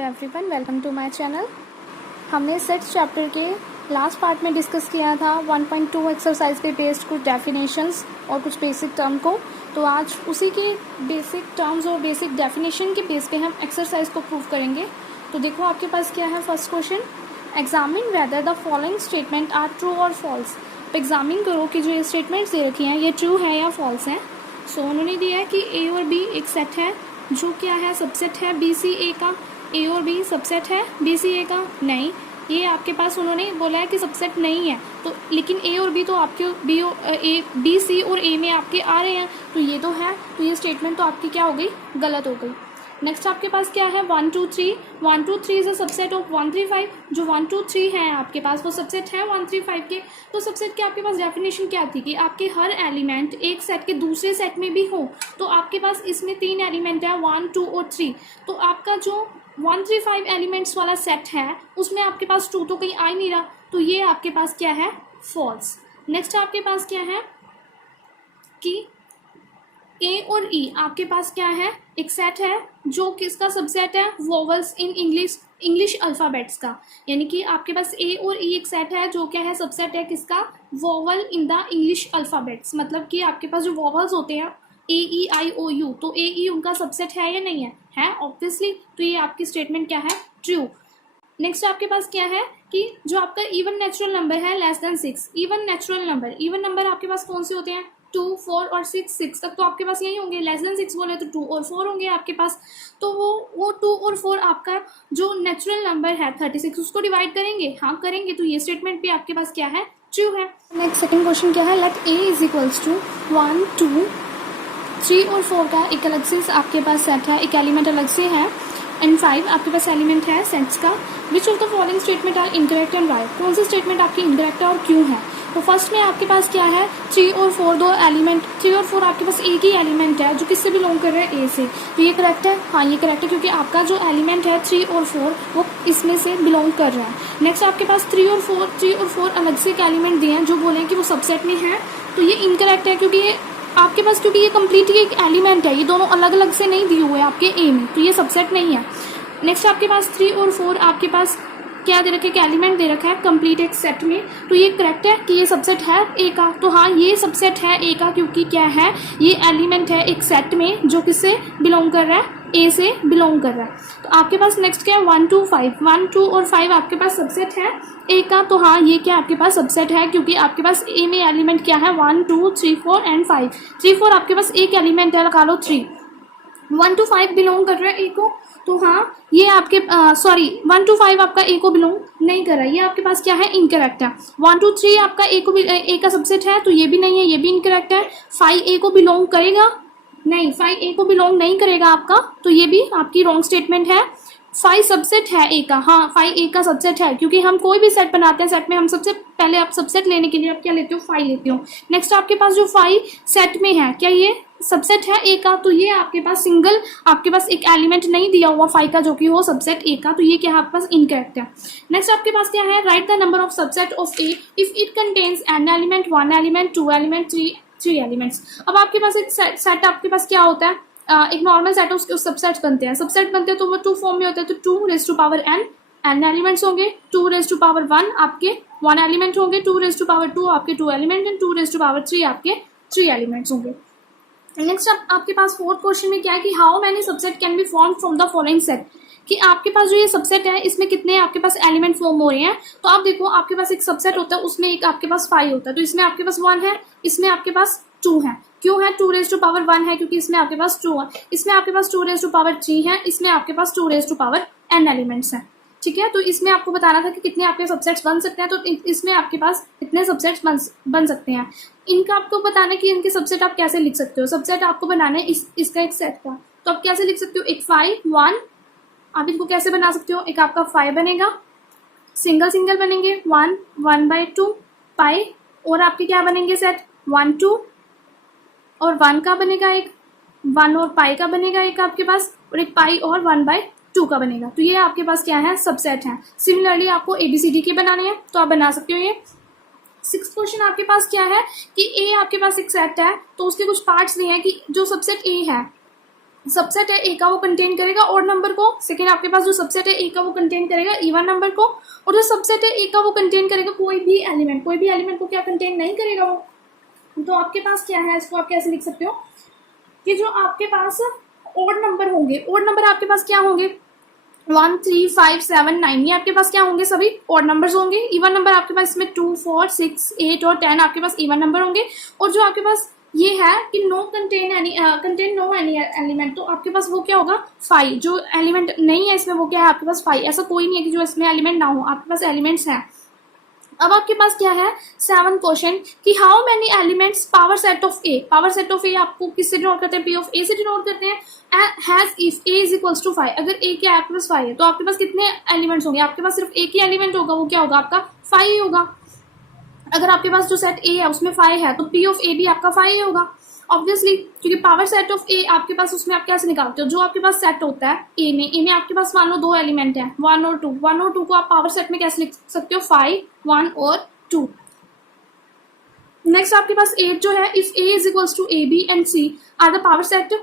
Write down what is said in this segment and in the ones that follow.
Hello everyone, welcome to my channel. हमने sets chapter के last part में discuss किया था 1.2 एक्सरसाइज पे बेस्ड कुछ डेफिनेशंस और कुछ बेसिक टर्म को। तो आज उसी के बेसिक टर्म्स और बेसिक डेफिनेशन के बेस पे हम एक्सरसाइज को प्रूव करेंगे। तो देखो आपके पास क्या है। First question, examine whether the following statement are true or false. तो एग्जामिन करो कि जो ये स्टेटमेंट्स दे रखी हैं ये ट्रू है या फॉल्स हैं। सो उन्होंने दिया है कि ए और बी एक सेट है जो क्या है, सबसेट है बी सी ए का। ए और बी सबसेट है बी सी ए का? नहीं, ये आपके पास उन्होंने बोला है कि सबसेट नहीं है। तो लेकिन ए और बी तो आपके बी सी और ए में आपके आ रहे हैं, तो ये तो है। तो ये स्टेटमेंट तो आपकी क्या हो गई, गलत हो गई। नेक्स्ट आपके पास क्या है, 1 2 3। 1 2 3 इज अ सबसेट ऑफ 1 3 5। जो 1 2 3 है आपके पास वो सबसेट है 1 3 5 के। तो सबसेट की आपके पास डेफिनेशन क्या थी कि आपके हर एलिमेंट एक सेट के दूसरे सेट में भी हो। तो आपके पास इसमें 3 एलिमेंट है, 1 2 और 3। तो आपका जो 1 3 5 एलिमेंट्स वाला सेट है उसमें आपके पास 2 तो कहीं आ ही नहीं रहा, तो ये आपके पास क्या है, फॉल्स। नेक्स्ट आपके पास क्या है कि ए और ई आपके पास क्या है, एक सेट है जो किसका सबसेट है, वोवल्स इन इंग्लिश अल्फ़ाबेट्स का। यानी कि आपके पास ए और ई एक सेट है जो क्या है, सबसेट है किसका, vowel in the English alphabets. मतलब कि आपके पास जो वोवल्स होते हैं ए ई आई ओ यू, तो ए ई उनका सबसेट है या नहीं है, है ऑब्वियसली। तो ये आपकी स्टेटमेंट क्या है, ट्रू। नेक्स्ट आपके पास क्या है कि जो आपका इवन नेचुरल नंबर है less than 6। Even natural number आपके पास कौन से होते हैं, 2 4 और 6 तक तो आपके पास यही होंगे। लेस देन 6 बोले तो 2 और 4 होंगे आपके पास। तो वो 2 और 4 आपका जो नेचुरल नंबर है 36, उसको डिवाइड करेंगे, हाँ करेंगे। तो ये स्टेटमेंट भी आपके पास क्या है, ट्रू है। नेक्स्ट सेकंड क्वेश्चन क्या है, let A is equals to 1 2 3 और 4 का एक अलग से आपके पास सेट है, एक एलिमेंट अलग से है, एंड 5 आपके पास एलिमेंट है सेट्स का। Which of the following statement are incorrect and right. कौन सी स्टेटमेंट आपकी इनकरेक्ट है और क्यों है। तो फर्स्ट में आपके पास क्या है, 3 और 4 दो एलिमेंट, 3 और 4 आपके पास एक ही एलिमेंट है जो किससे बिलोंग कर रहा है, ए से। तो ये करेक्ट है, हाँ ये करेक्ट है, क्योंकि आपका जो एलिमेंट है 3 और 4 वो इसमें से बिलोंग कर रहा है। नेक्स्ट आपके पास 3 और 4 अलग से एक एलिमेंट दिए हैं जो बोले कि वो सबसेट में है। तो ये इनकरेक्ट है क्योंकि ये आपके पास, क्योंकि ये कम्प्लीटली एक एलिमेंट है, ये दोनों अलग अलग से नहीं दिए हुए आपके ए में, तो ये सबसेट नहीं है। नेक्स्ट आपके पास 3 और 4 आपके पास क्या दे रखा है, एलिमेंट दे रखा है कंप्लीट एक सेट में। तो ये करेक्ट है कि ये सबसेट है ए का। तो हाँ ये सबसेट है ए का, क्योंकि क्या है, ये एलिमेंट है एक सेट में जो किससे बिलोंग कर रहा है, ए से बिलोंग कर रहा है। तो आपके पास नेक्स्ट क्या है, 1 2 5। 1 2 और 5 आपके पास सबसेट है ए का। तो हाँ ये क्या आपके पास सबसेट है, क्योंकि आपके पास ए में एलिमेंट क्या है, 1 2 3 4 एंड 5। 3 4 आपके पास एक एलिमेंट है, लगा लो 3। 1 to 5 बिलोंग कर रहा है ए को। तो हाँ ये आपके 1 to 5 आपका ए को बिलोंग नहीं कर रहा है, ये आपके पास क्या है, इनकरेक्ट है। 1 to 3 आपका ए का सबसेट है, तो ये भी नहीं है, ये भी इनकरेक्ट है। 5 ए को बिलोंग करेगा, नहीं 5 ए को बिलोंग नहीं करेगा आपका, तो ये भी आपकी रॉन्ग स्टेटमेंट है। 5 सबसेट है ए का, हाँ 5 ए का सबसेट है, क्योंकि हम कोई भी सेट बनाते हैं, सेट में हम सबसे पहले आप सबसेट लेने के लिए आप क्या लेते हो, 5 लेते हो। नेक्स्ट आपके पास जो 5 सेट में है, क्या ये सबसेट है ए का। तो ये आपके पास सिंगल आपके पास एक एलिमेंट नहीं दिया हुआ 5 का जो कि हो सबसेट ए का, तो ये क्या आपके पास इनकरेक्ट है। नेक्स्ट आपके पास क्या है, right the number of subset of A if it contains an element, 1 element, 2 element, 3 elements. अब आपके पास एक सेट आपके पास क्या होता है, एक नॉर्मल सेट है, उसके सबसेट्स बनते हैं। सबसेट बनते हैं तो वो 2 फॉर्म में होते हैं, तो 2 raise to power n elements होंगे, 2 रेज़ टू पावर 1 आपके 1 एलिमेंट होंगे, 2 रेज़ टू पावर 2 आपके 2 element, and 2 raise to power 3 आपके 3 एलिमेंट्स होंगे। नेक्स्ट आपके पास फोर्थ क्वेश्चन में क्या है कि how many subset can be form from the following set. कि आपके पास जो ये सबसेट है इसमें कितने आपके पास एलिमेंट फॉर्म हो रहे हैं। तो आप देखो आपके पास एक सबसेट होता है, उसमें एक आपके पास 5 होता है, तो इसमें आपके पास 1 है, इसमें आपके पास 2 है। क्यों है, 2 रेज़ टू पावर 1 है, क्योंकि इसमें आपके पास 2 है। इसमें आपके पास 2 रेज़ टू पावर 3 है, इसमें आपके पास 2 raise to power n elements हैं। ठीक है, तो इसमें आपको बताना था कि कितने आपके सबसेट्स बन सकते हैं। तो इसमें आपके पास इतने सबसेट्स बन सकते हैं। इनका आपको बताना है कि इनके सबसेट आप कैसे लिख सकते हो। सबसेट आपको बनाना है इसका एक सेट का, तो आप कैसे लिख सकते हो, एक 5 1, आप इनको कैसे बना सकते हो, एक आपका 5 बनेगा, सिंगल बनेंगे 1 1/2 पाई, और आपके क्या बनेंगे सेट 1 2 और 1 का बनेगा एक, 1 और पाई का बनेगा एक आपके पास, और एक पाई और 1/2 का बनेगा। तो ये आपके पास क्या है, सबसेट है। सिमिलरली आपको ABCD के बनाने हैं तो आप बना सकते हो ये। 6th क्वेश्चन आपके पास क्या है कि ए आपके पास एक सेट है, तो उसके कुछ पार्ट्स दिए हैं कि जो सबसेट ए है सबसेट है ए का वो कंटेन करेगा ऑड नंबर को। सेकेंड आपके पास जो सबसेट है ए का वो कंटेन करेगा इवन नंबर को। और जो सबसेट है ए का वो कंटेन करेगा कोई भी एलिमेंट को क्या कंटेन नहीं करेगा वो। तो आपके पास क्या है, इसको आप कैसे लिख सकते हो कि जो आपके पास ऑड नंबर होंगे, ऑड नंबर आपके पास क्या होंगे 1 3 5 7 9, ये आपके पास क्या होंगे सभी ऑड नंबर्स होंगे। इवन नंबर आपके पास इसमें 2 4 6 8 और 10 आपके पास इवन नंबर होंगे। और जो आपके पास ये है कि नो कंटेन एनी एलिमेंट, तो आपके पास वो क्या होगा 5। जो एलिमेंट नहीं है इसमें वो क्या है आपके पास 5। ऐसा कोई नहीं है कि जो इसमें एलिमेंट ना हो, आपके पास एलिमेंट्स हैं। अब आपके पास क्या है 7 क्वेश्चन कि how many elements power set of A. Power set of A आपको किससे डिनोट करते हैं, पी ऑफ ए से डिनोट करते हैं। Has if A is equals to 5, अगर ए क्या आपके पास 5 है तो आपके पास कितने एलिमेंट्स होंगे, आपके पास सिर्फ एक ही एलिमेंट होगा, वो क्या होगा आपका 5 ही होगा। अगर आपके पास जो सेट ए है उसमें 5 है तो पी ऑफ ए भी आपका 5 ही होगा ऑब्वियसली, क्योंकि पावर सेट ऑफ ए आपके पास उसमें आप कैसे निकालते हो, जो आपके पास सेट होता है ए में आपके पास मान लो 2 एलिमेंट है 1 और 2 को आप पावर सेट में कैसे लिख सकते हो 5 1 और 2। नेक्स्ट आपके पास 8 जो है if A is equals to A B and C are the power set,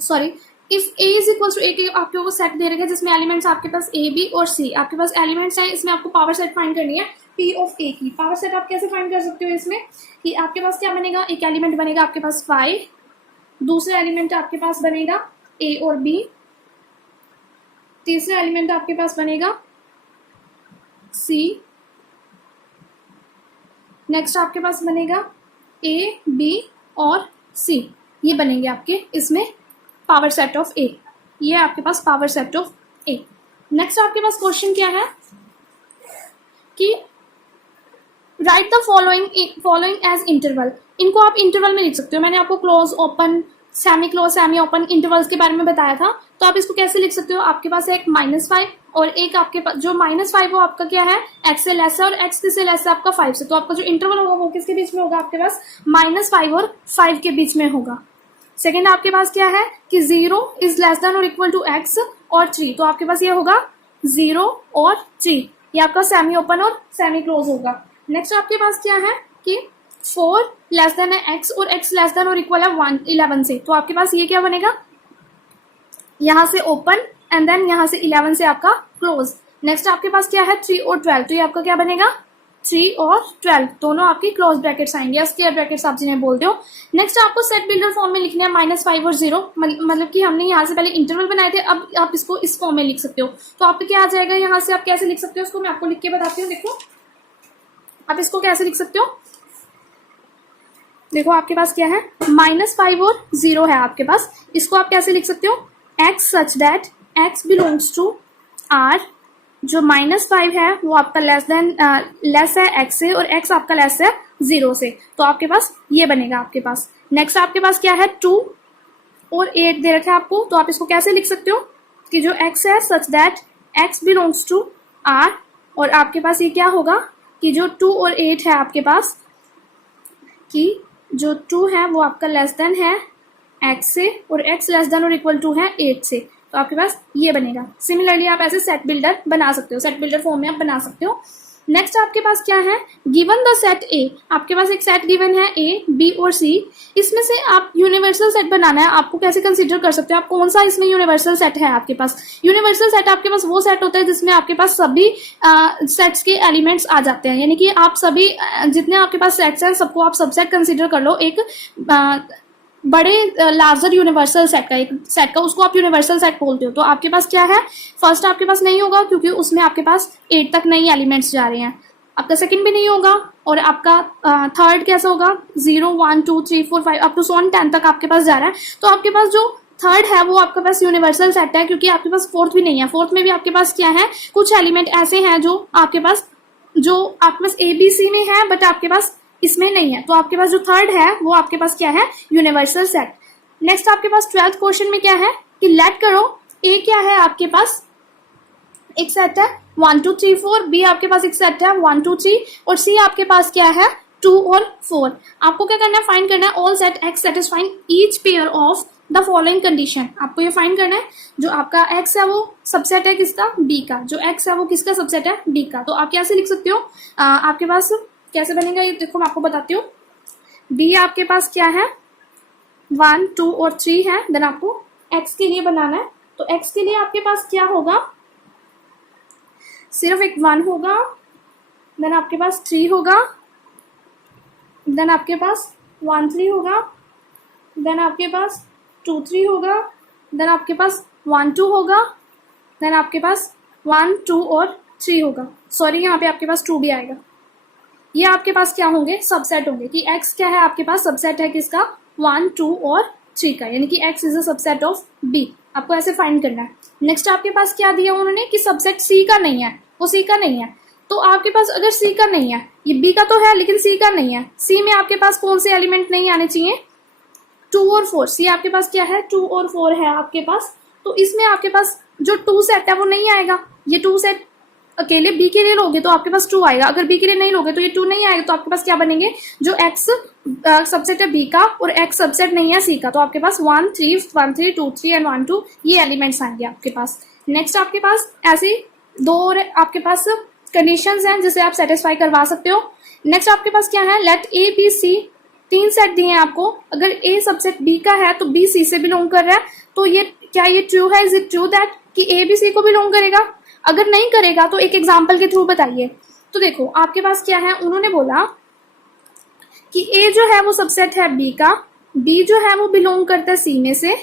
sorry if A is equals to A के आपके वो सेट दे रखा है जिसमें एलिमेंट्स आपके पास ए बी और सी आपके पास एलिमेंट्स हैं, इसमें आपको पावर सेट फाइंड करनी है पी ऑफ ए की। पावर सेट आप कैसे फाइंड कर सकते हो इसमें कि आपके पास क्या बनेगा, एक एलिमेंट बनेगा आपके पास 5, दूसरा एलिमेंट आपके पास बनेगा ए और बी, तीसरा एलिमेंट आपके पास बनेगा सी, नेक्स्ट आपके पास बनेगा ए बी और सी, ये बनेंगे आपके इसमें पावर सेट ऑफ ए। ये आपके पास power set of A. Next आपके पास क्वेश्चन क्या है कि write the following as interval. इनको आप इंटरवल में लिख सकते हो। मैंने आपको close open semi close semi open intervals के बारे में बताया था, तो आप इसको कैसे लिख सकते हो। आपके पास है एक -5 और एक आपके पास जो -5 वो आपका क्या है x से लेस है और x किससे लेस है आपका 5 से, तो आपका जो इंटरवल होगा वो किसके बीच में होगा आपके पास -5 और 5 के बीच में होगा। सेकेंड आपके पास क्या है कि 0 इज लेस देन और इक्वल टू x और 3, तो आपके पास ये होगा 0 और 3, ये आपका सेमी ओपन और सेमी क्लोज होगा। नेक्स्ट आपके पास क्या है कि 4 लेस देन है x और x लेस देन और इक्वल है 11 से, तो आपके पास ये क्या बनेगा यहाँ से ओपन एंड देन यहाँ से 11 से आपका क्लोज। नेक्स्ट आपके पास क्या है 3 और 12, तो ये आपका क्या बनेगा 3 और 12 दोनों आपकी क्लोज ब्रैकेट्स आएंगे या स्क्वायर ब्रैकेट्स आप जिन्हें बोलते हो। नेक्स्ट आपको सेट बिल्डर फॉर्म में लिखने हैं -5 और 0, मतलब कि हमने यहाँ से पहले इंटरवल बनाए थे, अब आप इसको इस फॉर्म में लिख सकते हो। तो आपको क्या आ जाएगा यहाँ से, आप कैसे लिख सकते हो उसको मैं आपको लिख के बताती हूँ। देखो आप इसको कैसे लिख सकते हो, देखो आपके पास क्या है -5 और 0 है आपके पास, इसको आप कैसे लिख सकते हो x such that x belongs to r, जो -5 है वो आपका लेस है x से और x आपका लेस है 0 से, तो आपके पास ये बनेगा आपके पास। नेक्स्ट आपके पास क्या है 2 और 8 दे रखा है आपको, तो आप इसको कैसे लिख सकते हो कि जो x है such that x belongs to r, और आपके पास ये क्या होगा कि जो 2 और 8 है आपके पास कि जो 2 है वो आपका लेस देन है x से और x लेस देन और इक्वल टू है 8 से, तो आपके पास ये बनेगा। सिमिलरली आप ऐसे सेट बिल्डर बना सकते हो, सेट बिल्डर फॉर्म में आप बना सकते हो। नेक्स्ट आपके पास क्या है गिवन द सेट ए, आपके पास एक सेट गिवन है ए बी और सी, इसमें से आप यूनिवर्सल सेट बनाना है। आपको कैसे कंसीडर कर सकते हो आप कौन सा इसमें यूनिवर्सल सेट है आपके पास। यूनिवर्सल सेट आपके पास वो सेट होता है जिसमें आपके पास सभी सेट्स के एलिमेंट्स आ जाते हैं, यानी कि आप सभी जितने आपके पास सेट्स हैं सबको आप सबसेट कंसीडर कर लो एक बड़े लार्जर यूनिवर्सल सेट का, एक सेट का, उसको आप यूनिवर्सल सेट बोलते हो। तो आपके पास क्या है फर्स्ट आपके पास नहीं होगा क्योंकि उसमें आपके पास 8 तक नई एलिमेंट्स जा रहे हैं, आपका सेकंड भी नहीं होगा, और आपका थर्ड कैसा होगा 0 1 2 3 4 5 अप टू 10 तक आपके पास जा रहा है। तो आपके पास जो थर्ड है वो आपके पास यूनिवर्सल सेट है, क्योंकि आपके पास फोर्थ भी नहीं है। फोर्थ में भी आपके पास क्या है कुछ एलिमेंट ऐसे हैं जो आपके पास ABC में है बट आपके पास इसमें नहीं है, तो आपके पास जो थर्ड है वो आपके पास क्या है यूनिवर्सल सेट। नेक्स्ट आपके पास 12th क्वेश्चन में क्या है कि लेट करो ए क्या है आपके पास एक सेट है 1 2 3 4, बी आपके पास एक सेट है 1 2 3 और सी आपके पास क्या है 2 और 4। आपको क्या करना है फाइंड करना है all set x satisfying each pair of the following condition. आपको ये फाइंड करना है जो आपका एक्स है वो सबसेट है किसका बी का, जो एक्स है वो किसका सबसेट है बी का। तो आप कैसे लिख सकते हो आपके पास कैसे बनेगा ये देखो मैं आपको बताती हूँ। बी आपके पास क्या है 1, 2 और 3 है, देन आपको x के लिए बनाना है। तो x के लिए आपके पास क्या होगा, सिर्फ एक 1 होगा, देन आपके पास 3 होगा, देन आपके पास 1 3 होगा, देन आपके पास 2 3 होगा, देन आपके पास 1 2 होगा, देन आपके पास 1 2 और 3 होगा। सॉरी, यहाँ पे आपके पास 2 भी आएगा। ये आपके पास क्या होंगे, सबसेट होंगे, कि x क्या है आपके पास, सबसेट है किसका, 1 2 और 3 का, यानी कि x is a subset of b। आपको ऐसे फाइंड करना है। नेक्स्ट आपके पास क्या दिया उन्होंने, कि सबसेट c का नहीं है, वो c का नहीं है। तो आपके पास अगर c का नहीं है, ये b का तो है लेकिन c का नहीं है, c में आपके पास कौन से एलिमेंट नहीं आने चाहिए, 2 और 4। c आपके पास क्या है, 2 और 4 है आपके पास। तो इसमें आपके पास जो 2 सेट है वो नहीं आएगा। ये 2 सेट अकेले b के लिए लोगे तो आपके पास 2 आएगा, अगर b के लिए नहीं लोगे तो ये 2 नहीं आएगा। तो आपके पास क्या बनेंगे, जो x सबसेट है b का और x सबसेट नहीं है c का, तो आपके पास 1 3 1 3 2 3 एंड 1 2 ये एलिमेंट्स आएंगे आपके पास। नेक्स्ट आपके पास ऐसे 2 और आपके पास कंडीशंस हैं जिसे आप सेटिस्फाई करवा सकते हो। नेक्स्ट आपके पास क्या है, let a b c, 3 set दिए हैं आपको। अगर a सबसेट b का है तो b c से बिलोंग कर रहा है, तो ये क्या ये ट्रू है, इज इट ट्रू दैट कि a b c को बिलोंग करेगा। अगर नहीं करेगा तो एक एग्जाम्पल के थ्रू बताइए। तो देखो आपके पास क्या है, उन्होंने बोला कि a जो है वो सबसेट है b का, b जो है वो बिलोंग करता है c में से,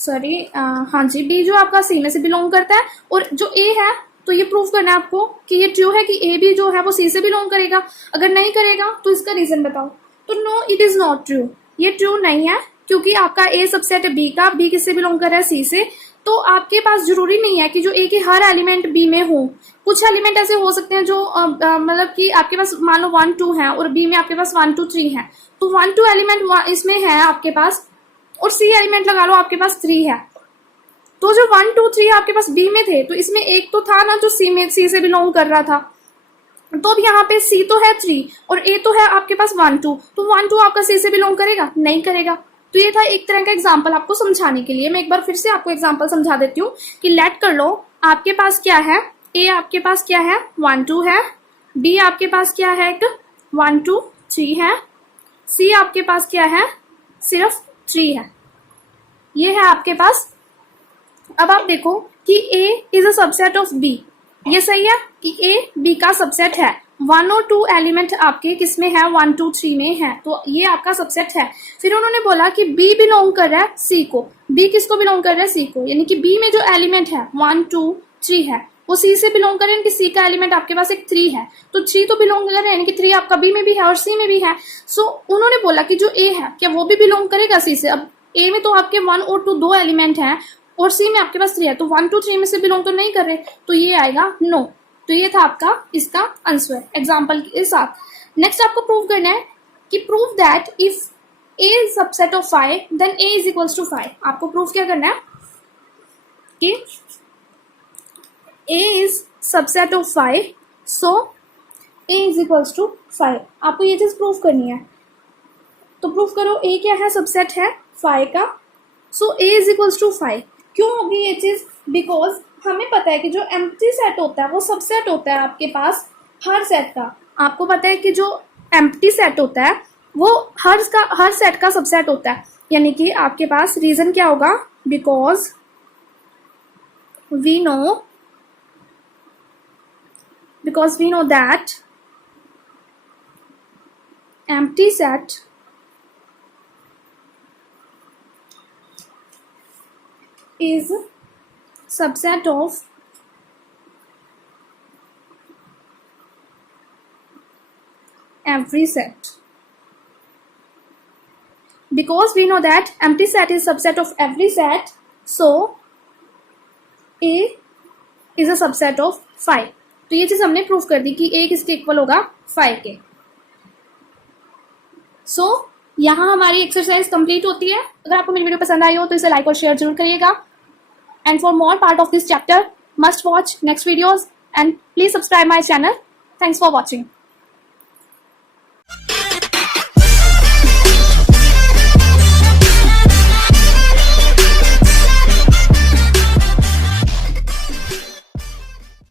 सॉरी हाँ जी, b जो आपका c में से बिलोंग करता है, और जो a है तो ये प्रूव करना है आपको कि ये ट्रू है कि a b जो है वो c से बिलोंग करेगा। अगर नहीं करेगा तो इसका रीजन बताओ। तो no, it is not true, ये ट्रू नहीं है, क्योंकि आपका a सबसेट है b का, b किससे बिलोंग कर रहा है, c से। तो आपके पास जरूरी नहीं है कि जो a के हर एलिमेंट b में हो। कुछ एलिमेंट ऐसे हो सकते हैं जो मतलब कि आपके पास मान लो 1 2 है और b में आपके पास 1 2 3 है, तो 1 2 एलिमेंट इसमें है आपके पास, और c एलिमेंट लगा लो आपके पास 3 है। तो जो 1 2 3 आपके पास b में थे, तो इसमें एक तो था ना जो c से बिलोंग कर रहा था, तो अब यहाँ पे c तो है 3 और a तो है आपके पास 1 2, तो 1 2 आपका c से बिलोंग करेगा, नहीं करेगा। तो ये था एक तरह का एग्जाम्पल आपको समझाने के लिए। मैं एक बार फिर से आपको एग्जाम्पल समझा देती हूँ कि लेट कर लो आपके पास क्या है, a आपके पास क्या है 1 2 है, b आपके पास क्या है एक 1 2 3 है, c आपके पास क्या है सिर्फ 3 है, ये है आपके पास। अब आप देखो कि a is a subset of b, ये सही है कि a b का सबसेट है। 1 और 2 एलिमेंट आपके किसमें है, 1 2 3 में है, तो ये आपका सबसेट है। फिर उन्होंने बोला कि b बिलोंग कर रहा है c को, b किसको बिलोंग कर रहा है, c को, यानी कि b में जो एलिमेंट है 1 2 3 है वो c से बिलोंग कर रहे हैं, कि c का एलिमेंट आपके पास एक 3 है, तो 3 तो बिलोंग कर रहे हैं, यानी कि 3 आपका b में भी है और c में भी है। सो उन्होंने बोला कि जो a है क्या वो भी बिलोंग करेगा c से। अब a में तो आपके 1 और 2 दो एलिमेंट हैं और c में आपके पास 3 है, तो 1 2 3 में से बिलोंग तो नहीं कर रहे, तो ये आएगा नो। तो ये था आपका इसका आंसर एग्जाम्पल के साथ। नेक्स्ट आपको प्रूव करना है कि prove that if a is subset of 5 then a is equals to 5। आपको प्रूव क्या करना है कि a is subset of 5, so a is equals to 5। आपको ये चीज प्रूव करनी है, तो प्रूव करो a क्या है, सबसेट है 5 का, सो a इज इक्वल्स टू 5। क्यों होगी ये चीज, बिकॉज हमें पता है कि जो एम्प्टी सेट होता है वो सबसेट होता है आपके पास हर सेट का। आपको पता है कि जो एम्प्टी सेट होता है वो हर सेट का सबसेट होता है, यानी कि आपके पास रीजन क्या होगा, because we know that empty set is subset of every set. Because we know that empty set is subset of every set, so a is a subset of 5. तो ये चीज हमने प्रूव कर दी कि a किसके equal होगा 5 के। सो यहाँ हमारी एक्सरसाइज कंप्लीट होती है। अगर आपको मेरी वीडियो पसंद आई हो तो इसे लाइक और शेयर जरूर करिएगा। And for more part of this chapter, must watch next videos and please subscribe my channel. Thanks for watching.